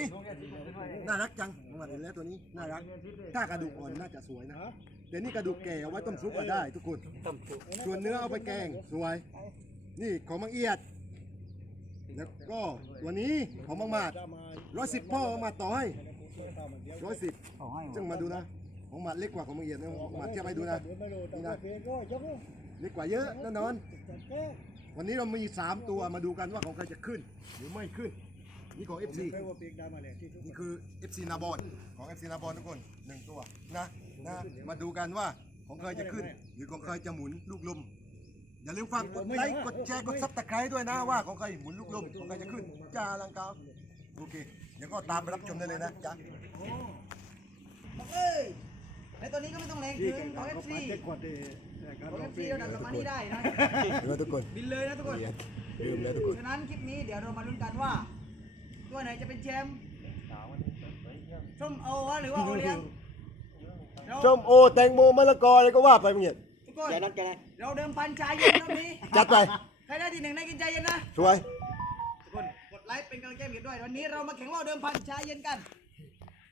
นี้ น่ารักจังผมว่าเห็นแล้วตัวนี้น่ารัก ถ้ากระดูกอ่อนน่าจะสวยนะเดี๋ยวนี้กระดูกแก่เอาไว้ต้มซุปก็ได้ ทุกคน ส่วนเนื้อเอาไปแกงสวย นี่ของบางเอียด แล้วก็ตัวนี้ของบางหมาดร้อยสิบพ่อเอามาต่อให้ร้อยสิบจึงมาดูนะ ของหมาดเล็กกว่าของบางเอียดนะของหมาดเทียบให้ดูนะนี่นะเล็กกว่าเยอะแน่นอน วันนี้เรามีสามตัวมาดูกันว่าของใครจะขึ้น หรือไม่ขึ้น นี่ของ FC นี่คือ FC นาบอนของ FC นาบอนทุกคนหนึ่งตัวนะนะมาดูกันว่าของใครจะขึ้น หรือของใครจะหมุนลูกลมอย่าลืมฝากกดไลค์กดแชร์กดซับสไครต์ด้วยนะว่าของใครหมุนลูกลมของใครจะขึ้นจ้าลังกาวโอเคเดี๋ยวก็ตามไปรับชมได้เลยนะจ้าเอ้ยในตัวนี้ก็ไม่ต้องแรงถึงของ FC ของ FC เราดันประมาณนี้ได้นะเดี๋ยวทุกคนบินเลยนะทุกคนลืมแล้วทุกคนฉะนั้นคลิปนี้เดี๋ยวเรามาลุ้นกันว่า ตัวไหนจะเป็นแชมป์ส้มโอวะหรือว่าโอเลี้ยงเราชมโอแตงโมมะละกออะไรก็ว่าไปมึงเนี่ยทุกคนแกนั้นแกนั้นเราเดิมพันชายเย็นรอบนี้จัดไปใครได้ที่หนึ่งได้กินใจเย็นนะสวยทุกคนกดไลค์เป็นกำลังใจให้กันด้วยวันนี้เรามาแข่งว่าเดิมพันชายเย็นกัน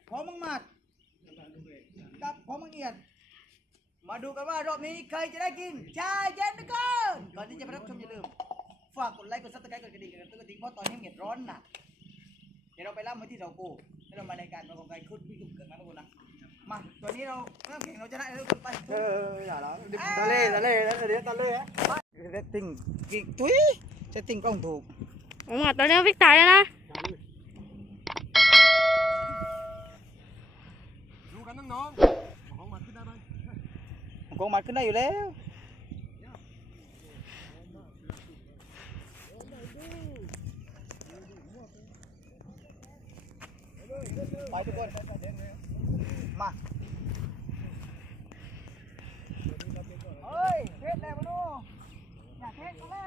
พร้อมมังหมัดกับพร้อมมังเอียดมาดูกันว่ารอบนี้ใครจะได้กินชาเย็นกันก่อนที่จะไปรับชมอย่าลืมฝากกดไลค์กดซับสไครต์กดกระดิ่งกันตุ้กระดิ่งเพราะตอนนี้เหงียดร้อนหนักเดี๋ยวเราไปล่ำไว้ที่เสากูแล้วเรามาในการมาของใครขึ้นพี่ตุ้มเกิดนะทุกคนนะมาตัวนี้เราเริ่มแข่งเราจะได้เลยไปเอออย่าแล้วตะเล่ตะเล่แล้วเดี๋ยวตะเล่ฮะเซตติ้งกิ๊กทุยเซตติ้งกล้องถูกผมหมดตอนนี้วิกตายแล้วนะดูกันน้องๆของมันขึ้นได้ไหมกองมัดขึ้นได้อยู่แล้ว ไปทุกคน มาเฮ้ยเทสแล้วมาดูอย่าเทสเขาแม่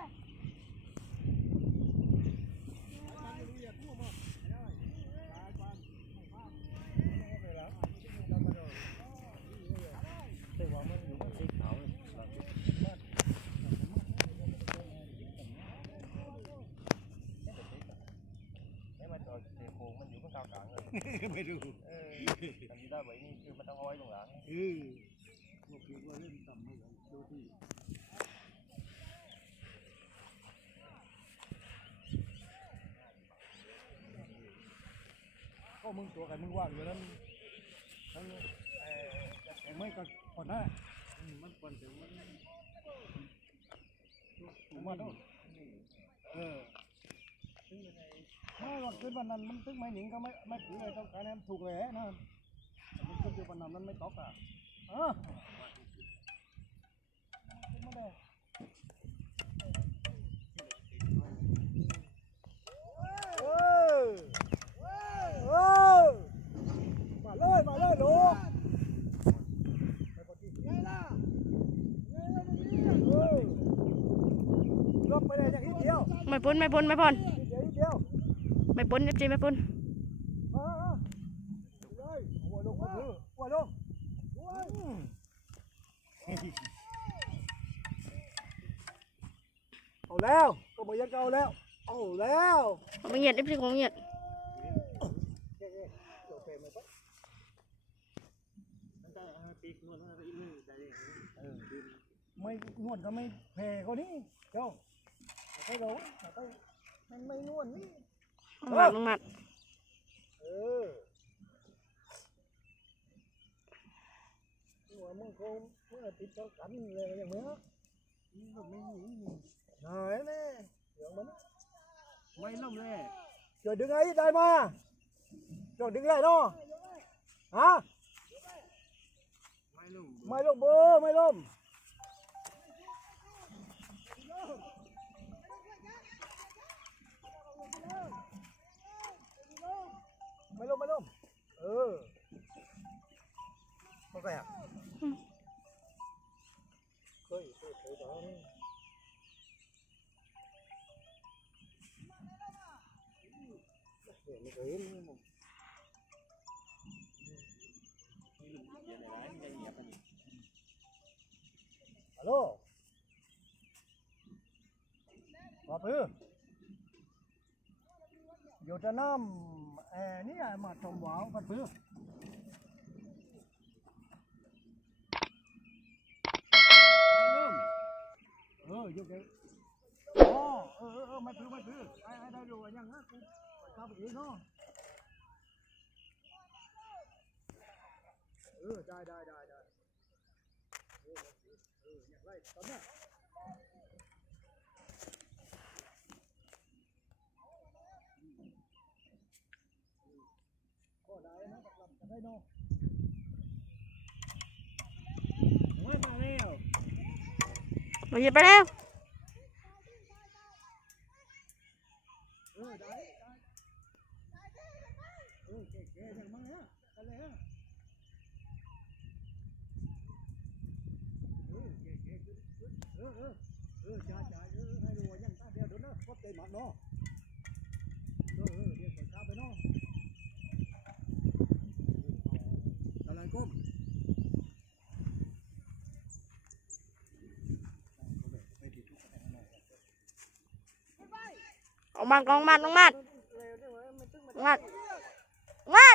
ไม่รู้ได้แบบนี้คือมันต้องเอาไว้ตรงหลังเออพวกพี่ว่าเล่นต่ำไม่ดูที่ก็มึงตัวกันมึงว่างอยู่นั้นทั้งเออแข่ไม่ก็ก่อนหน้ามันก่อนถึงมันถูกมาด้วยเออ ไม่หรอกคือวันนั้นมันตึกไม่หนิงก็ไม่ไม่ถือเลยต้องการให้มันถูกเลยนะมันตึกอยู่วันนั้นมันไม่ตกอะเออไม่ได้เอมาเลยมาเลยลูกเออลบไปเลยอย่างนี้เดียวไม่พ้นไม่พ้นไม่พ้น ดเดียวนิดเดียวไม่พ้นเอฟซีไม่พ้นเออเออเลยหัวลงหัวลงหัวลงอืมเอาแล้วก็บอกยังเอาแล้วเอาแล้วของเหยียดเอฟซีของเหยียดไม่นวดก็ไม่แพ้เขานี่เจ้าไม่ค่อยรู้ไม่ค่อย มันไม่นวดนี่หมัดหมัดเออหัวมึงคงเมื่อติดต้องกันเลยอย่างเมื่อนี่ก็ไม่หนีหน่อยแน่เดี๋ยวมันไม่ล่มเลยเดี๋ยวดึงไอ้ได้มาเดี๋ยวดึงได้เนาะฮะไม่ล่มไม่ล่มเบอร์ไม่ล่ม ไม่ลงไม่ลงเออโอเคอะเคยเคยเคยตอนไม่เคยเห็นมึงฮัลโหลมาเพื่ออยู่จะน้ำ แอร์นี่มาชมหวาวพันพื้นเอออยู่ไงอ๋อเออเออไม่พื้นไม่พื้นไอ้ไอ้ได้ดูยังฮะกูเข้าไปเองเนาะเออได้ได้ได้ได้เออเอออย่างไรตอนเนี้ย ก็ได้นะ กับลำจะได้เนาะไม่มาแล้ว มาเหยียดไปแล้ว เออได้ได้เออเก๋ๆอย่างมั้งฮะกันเลยฮะเออเก๋ๆขึ้นขึ้นเออเออเออจ่ายจ่ายเออให้ดูว่ายังตาเดียวเดี๋ยวนะพบใจหมัดเนาะเออเออเดี๋ยวก่อนข้าไปเนาะ อะไรก้มออกมาออกมาออกมาออกมาออกมา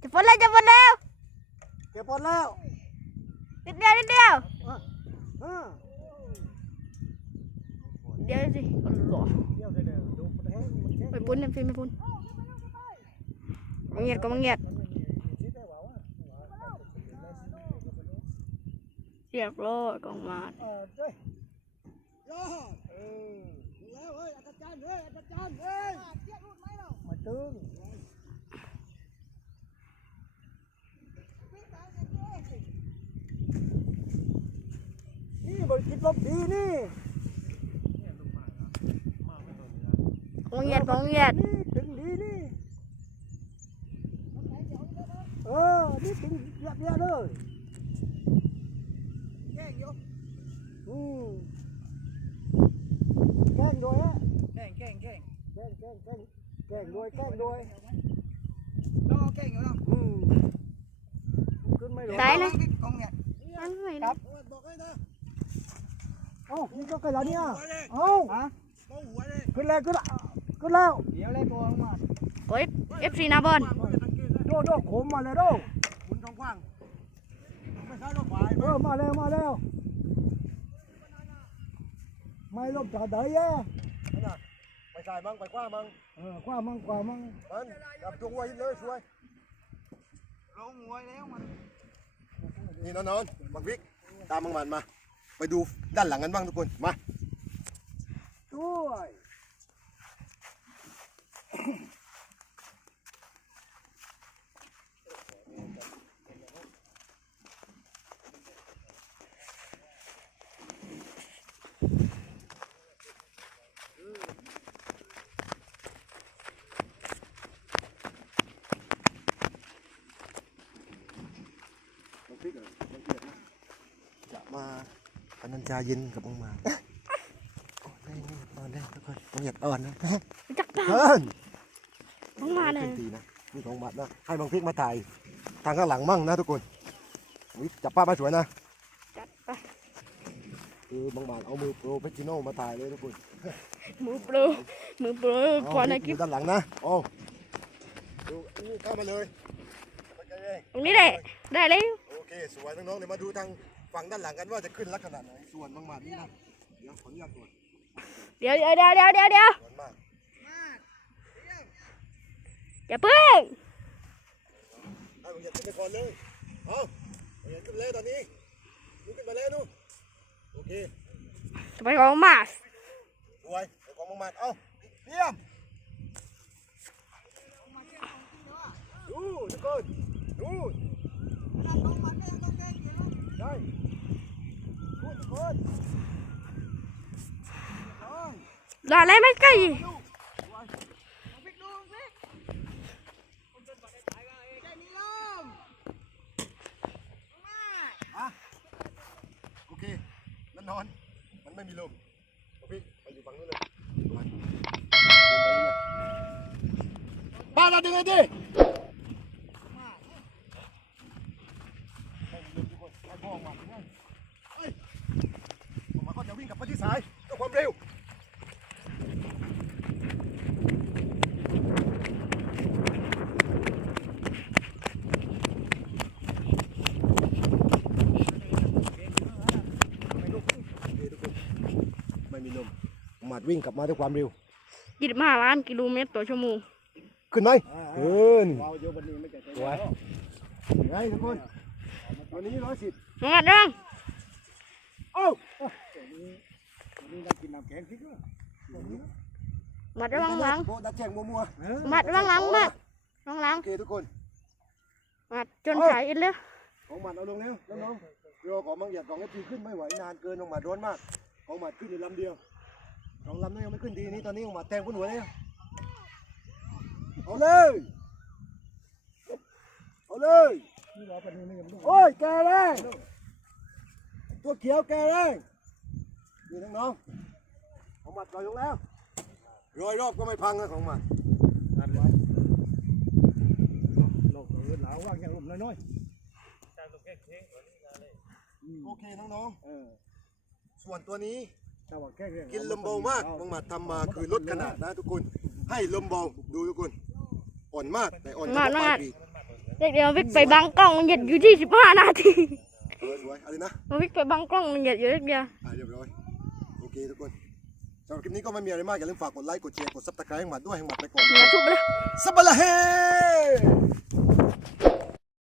จะฝนแล้วจะฝนแล้วเก็บบอลแล้วนิดเดียวนิดเดียวอ่าเดี๋ยวสิอัลลอฮ์เดี๋ยวเดี๋ยวเดี๋ยวดูมันแห้งมันแห้งไปปุ้น นะพี่ไปปุ้นมังเหยียดก็มงเหยียดมันไม่มีที่ได้หวาวอะเรียบร้อยกองมาเออเจ้ยยอดเออดูแล้วเฮ้ยอาจารย์เฮ้ยอาจารย์เฮ้ยมาตึงนี่บริคิดลบดีนี่มังเหยียดมังเหยียดนี่ เอ อนี่ถึงเยอะแยะเลยแกล้งอยู่อืมแกล้งด้วยฮะแกล้งแกล้งแกล้งแกล้งแกล้งแกล้งแกล้งด้วยแกล้ เออมาแล้วมาแล้วไม่ลบจากไหนอะนั่นน่ะไปใส่มั่งไปกว้างมั่งเออขวามั่งขวามั่งมันจับจงไว้เลยช่วยลงมวยแล้วมันนี่นอนๆบังวิกตามมังมันมา ไปดูด้านหลังกันบ้างทุกคนมาด้วย บังวิกเหรอบังเกียรตินะจะมา ปนัญชาเย็นกับมังมาโอ้ได้นี่อ่อนได้ทุกคนต้องอยากอ่อนนะจักตาเพิ่นมังมาเนี่ยขึ้นตีนะนี่ของบัตรนะให้บังพริกมาถ่ายทางข้างหลังมั่งนะทุกคนอุ๊ยจับป้ามาสวยนะจัดไปคือบางบาทเอามือโปรเฟชชั่นอลมาถ่ายเลยทุกคนมือโปรมือโปรควันในคลิปดูด้านหลังนะโอ้ดูนี่เข้ามาเลยโอเคตรงนี้แหละได้เลยโอเคสวยน้องๆเดี๋ยวมาดูทาง ฝั่งด้านหลังกันว่าจะขึ้นลักษณะไหนส่วนบางบาทนี่นะเดี๋ยวขออนุญาตตรวจเดี๋ยวเดี๋ยวเดี๋ยวเดี๋ยวเดี๋ยวเดี๋ยวส่วนมากอย่าเพิ่งให้ผมอยากขึ้นไปก่อนเลยเอาผมอยากขึ้นไปเลยตอนนี้ลุกขึ้นมาแล้วนู่นโอเคจะไปของมาสสวยเดี๋ยวของบางบาทเอาเยี่ยมดูทุกคนดูได้ พูดทุกคนรออะไรไม่ใกล้โอเคนั่นนอน มันไม่มีลมโอเคไปอยู่ฝั่งนู้นเลยไปเดินไปเรื่อยป้าเราดึงเลยดิให้มันลงทุกคนให้พ่อออกมาเฮ้ยออกมาก็จะวิ่งกลับไปที่สายด้วยความเร็ว หมัดวิ่งกลับมาด้วยความเร็วยี่สิบห้าล้านกิโลเมตรต่อชั่วโมง ขึ้นไหมขึ้นว้าวโยบันนี้ไม่แก่สวยไงทุกคนตัวนี้ร้อยสิบน้องอัดเรื่องเอ้านี่ได้กินน้ำแข็งพริกแล้วมัดระวังหลังโบดัดแจงมัวมัดระวังหลังมัดระวังหลังๆโอเคทุกคนมัดจนสายอินเลยของหมัดเอาลงแล้วน้องๆเรือของบางอย่างของเอฟซีขึ้นไม่ไหวนานเกินของหมัดร้อนมากของหมัดขึ้นอยู่ลำเดียว สองลำนั้นยังไม่ขึ้นดีนี้ตอนนี้ของหมัดแทงบนหัวเลยเอาเลยเอาเลยนี่เราเป็นนี่มันโอ้ยแกแรงตัวเขียวแกแรงนี่น้องๆของหมัดปล่อยลงแล้วรอยรอบก็ไม่พังนะของหมัดอัดไว้โลกเออหนาวว่างอย่างลมน้อยโอเคน้องๆเออๆส่วนตัวนี้ ถ้าว่าแค่เรื่องกินลมเบามากบางหมัดทำมาคือลดขนาดนะทุกคน ให้ลมเบาดูทุกคน อ่อนมากแต่อ่อนกว่าปลายปีเด็กเดียววิกไปบังกล้องมันเหยียดอยู่ที่สิบห้านาทีเออสวยอะไรนะมันวิกไปบังกล้องมันเหยียดอยู่เด็กเดียวอ่าเรียบร้อยโอเคทุกคนสำหรับคลิปนี้ก็ไม่มีอะไรมากอย่าลืมฝากกดไลค์กดแชร์กดซับสไครต์ให้หมัดด้วยให้หมัดไปก่อนอย่าทุบเลยสับปะละเฮ